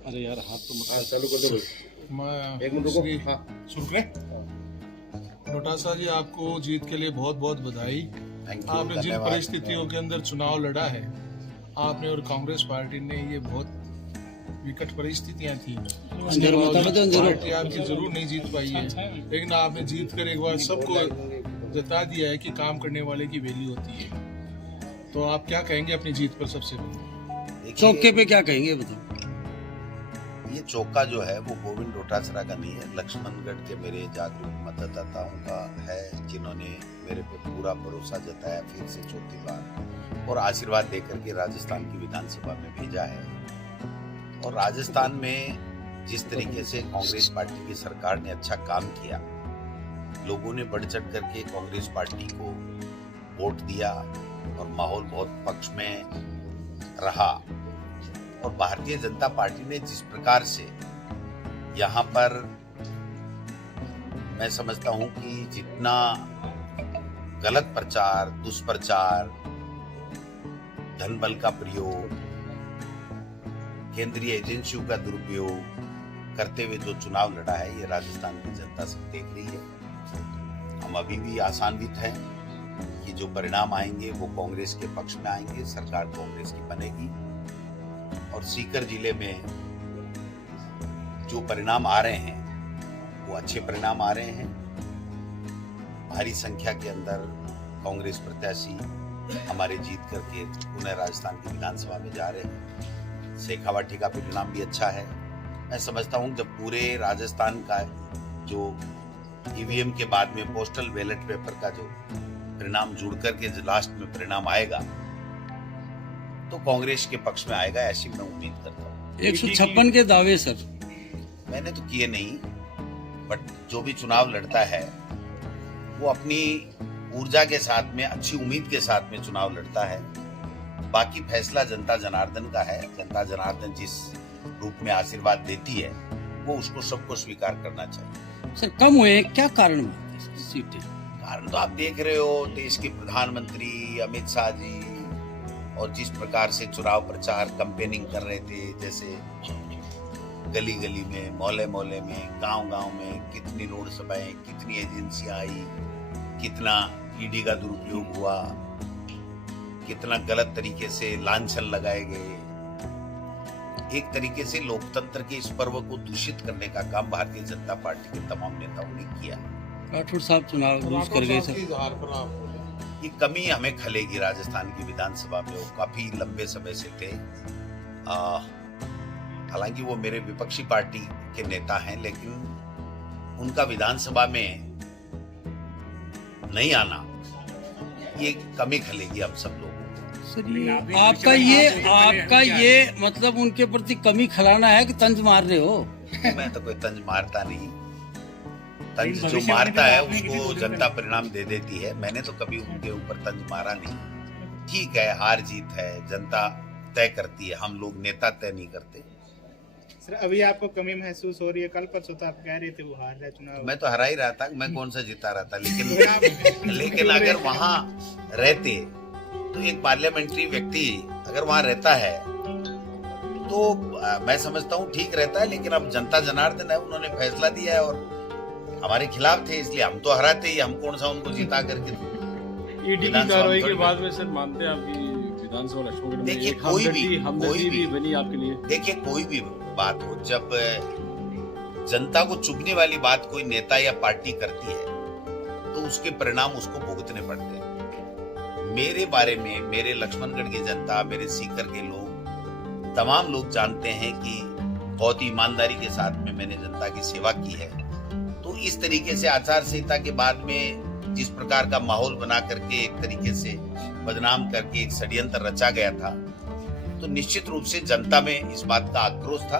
अरे यार हाथ तो मत चालू कर दो। मैं एक मिनट रुको। श्री हाँ, सुरखरे डोटासरा जी, आपको जीत के लिए बहुत बहुत बधाई। थैंक यू, आपने जिन धन्यवाद। परिस्थितियों के अंदर चुनाव लड़ा है, आपने और कांग्रेस पार्टी ने, ये बहुत विकट परिस्थितियां थी। उसके बावजूद पार्टी आपकी जरूर नहीं जीत पाई है, लेकिन आपने जीत कर एक बार सबको जता दिया है कि काम करने वाले की वैल्यू होती है। तो आप क्या कहेंगे अपनी जीत पर? सबसे पहले चौके पे क्या कहेंगे बताओ। ये चौका जो है वो गोविंद डोटासरा का नहीं है, लक्ष्मणगढ़ के मेरे जागरूक मतदाताओं का है, जिन्होंने मेरे पे पूरा भरोसा जताया फिर से चौथी बार और आशीर्वाद देकर के राजस्थान की विधानसभा में भेजा है। और राजस्थान में जिस तरीके से कांग्रेस पार्टी की सरकार ने अच्छा काम किया, लोगों ने बढ़ चढ़ करके कांग्रेस पार्टी को वोट दिया और माहौल बहुत पक्ष में रहा। और भारतीय जनता पार्टी ने जिस प्रकार से यहाँ पर, मैं समझता हूं कि जितना गलत प्रचार, दुष्प्रचार, धन बल का प्रयोग, केंद्रीय एजेंसियों का दुरुपयोग करते हुए जो चुनाव लड़ा है, ये राजस्थान की जनता सब देख रही है। हम अभी भी आशान्वित हैं कि जो परिणाम आएंगे वो कांग्रेस के पक्ष में आएंगे, सरकार कांग्रेस की बनेगी। और सीकर जिले में जो परिणाम आ रहे हैं वो अच्छे परिणाम आ रहे हैं। भारी संख्या के अंदर कांग्रेस प्रत्याशी हमारे जीत करके पुनः राजस्थान की विधानसभा में जा रहे हैं। शेखावाटी का परिणाम भी अच्छा है। मैं समझता हूँ जब पूरे राजस्थान का जो ईवीएम के बाद में पोस्टल बैलेट पेपर का जो परिणाम जुड़ करके जो लास्ट में परिणाम आएगा तो कांग्रेस के पक्ष में आएगा, ऐसी मैं उम्मीद करता हूँ। 156 के दावे सर मैंने तो किए नहीं, बट जो भी चुनाव लड़ता है वो अपनी ऊर्जा के साथ में, अच्छी उम्मीद के साथ में चुनाव लड़ता है। बाकी फैसला जनता जनार्दन का है। जनता जनार्दन जिस रूप में आशीर्वाद देती है वो उसको सबको स्वीकार करना चाहिए। सर कम हुए, क्या कारण सीटें? कारण तो आप देख रहे हो, देश के प्रधानमंत्री अमित शाह जी और जिस प्रकार से चुनाव प्रचार कैंपेनिंग कर रहे थे, जैसे गली गली में, मोहल्ले मोहल्ले में, गांव गांव में कितनी रोड सभाएं, कितनी एजेंसियां आई, कितना ईडी का दुरुपयोग हुआ, कितना गलत तरीके से लांछन लगाए गए। एक तरीके से लोकतंत्र के इस पर्व को दूषित करने का काम भारतीय जनता पार्टी के तमाम नेताओं ने किया। राठौर साहब चुनाव लूज कर गए सर। ये कमी हमें खलेगी राजस्थान की विधानसभा में। वो काफी लंबे समय से थे। हालांकि वो मेरे विपक्षी पार्टी के नेता हैं, लेकिन उनका विधानसभा में नहीं आना, ये कमी खलेगी हम सब लोगों को। सर आपका ये मतलब उनके प्रति कमी खिलाना है कि तंज मार रहे हो? मैं तो कोई तंज मारता नहीं। तंज जो मारता है उसको जनता परिणाम दे देती है। मैंने तो कभी उनके ऊपर तंज मारा नहीं। ठीक है, हार जीत है, जनता तय करती है, हम लोग नेता तय नहीं करते। सर अभी आपको कमी महसूस हो रही है? कल परसों तो आप कह रहे थे वो हार रहा है चुनाव। मैं तो हरा ही रहा था, मैं कौन सा जीता रहा था। लेकिन अगर वहाँ रहते तो एक पार्लियामेंट्री व्यक्ति अगर वहाँ रहता है तो मैं समझता हूँ ठीक रहता है। लेकिन अब जनता जनार्दन है, उन्होंने फैसला दिया है और हमारे खिलाफ थे, इसलिए हम तो हराते ही। हम कौन सा उनको जिता करके ईडी की कार्रवाई के बाद में सर मानते हैं आपकी विधानसभा लक्ष्मणगढ़ में देखिए एक कोई हमदर्दी भी बनी आपके लिए? देखिए कोई भी बात हो, जब जनता को चुभने वाली बात कोई नेता या पार्टी करती है तो उसके परिणाम उसको भुगतने पड़ते हैं। मेरे बारे में मेरे लक्ष्मणगढ़ की जनता, मेरे सीकर के लोग, तमाम लोग जानते हैं कि बहुत ही ईमानदारी के साथ में मैंने जनता की सेवा की है। तो इस तरीके से आचार संहिता के बाद में जिस प्रकार का माहौल बना करके एक तरीके से बदनाम करके एक षड्यंत्र रचा गया था, तो निश्चित रूप से जनता में इस बात का आक्रोश था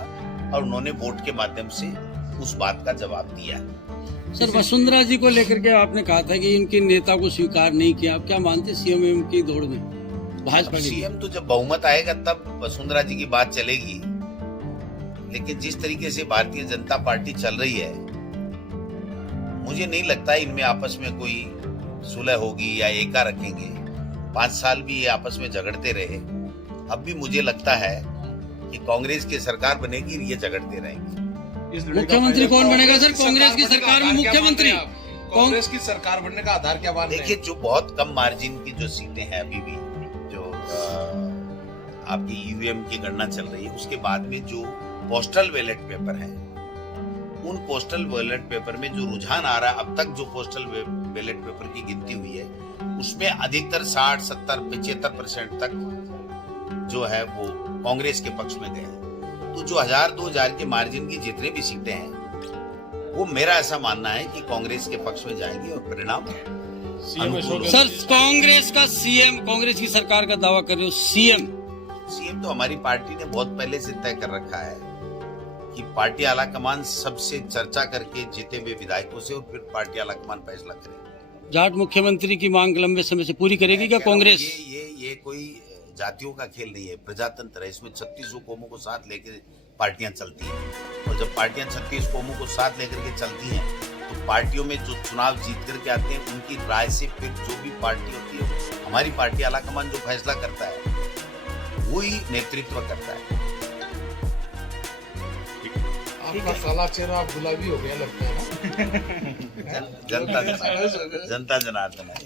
और उन्होंने वोट के माध्यम से उस बात का जवाब दिया। सर वसुंधरा जी को लेकर के आपने कहा था कि इनके नेता को स्वीकार नहीं किया, आप क्या मानते सीएम की दौड़ में भाजपा? सीएम तो जब बहुमत आएगा तब वसुंधरा जी की बात चलेगी। लेकिन जिस तरीके से भारतीय जनता पार्टी चल रही है, मुझे नहीं लगता इनमें आपस में कोई सुलह होगी या एका रखेंगे। 5 साल भी ये आपस में झगड़ते रहे। अब भी मुझे लगता है कि कांग्रेस की सरकार बनेगी, ये झगड़ते रहेंगे। मुख्यमंत्री कौन बनेगा सर? कांग्रेस की सरकार में मुख्यमंत्री? कांग्रेस की सरकार बनने का आधार क्या मान रहे हैं? देखिए, जो बहुत कम मार्जिन की जो सीटें हैं अभी भी, जो आपकी ईवीएम की गणना चल रही है, उसके बाद में जो पोस्टल बैलेट पेपर है, उन पोस्टल बैलेट पेपर में जो रुझान आ रहा है, अब तक जो पोस्टल बैलेट पेपर की गिनती हुई है, उसमें अधिकतर 60, 70, 75% तक जो है वो कांग्रेस के पक्ष में गए। तो जो 1000-2000 के मार्जिन की जितने भी सीटें हैं, वो मेरा ऐसा मानना है कि कांग्रेस के पक्ष में जाएंगे और परिणाम अनुकूल सर कांग्रेस का सीएम, कांग्रेस की सरकार का दावा कर रहे हो, सीएम तो हमारी पार्टी ने बहुत पहले से तय कर रखा है कि पार्टी आलाकमान सबसे चर्चा करके जीते हुए विधायकों से और फिर पार्टी आलाकमान फैसला करेगी। जाट मुख्यमंत्री की मांग लंबे समय से पूरी करेगी क्या कांग्रेस? ये कोई जातियों का खेल नहीं है, प्रजातंत्र है। इसमें 36 कौमों को साथ लेकर पार्टियां चलती हैं, और जब पार्टियां 36 कौमों को साथ लेकर के चलती हैं, तो पार्टियों में जो चुनाव जीत करके आते हैं, उनकी राय से फिर जो भी पार्टी होती है, हमारी पार्टी आलाकमान जो फैसला करता है, वही नेतृत्व करता है। आपका काला चेहरा आप गुलाबी हो गया लगता है ना? जनता जनार्दन है।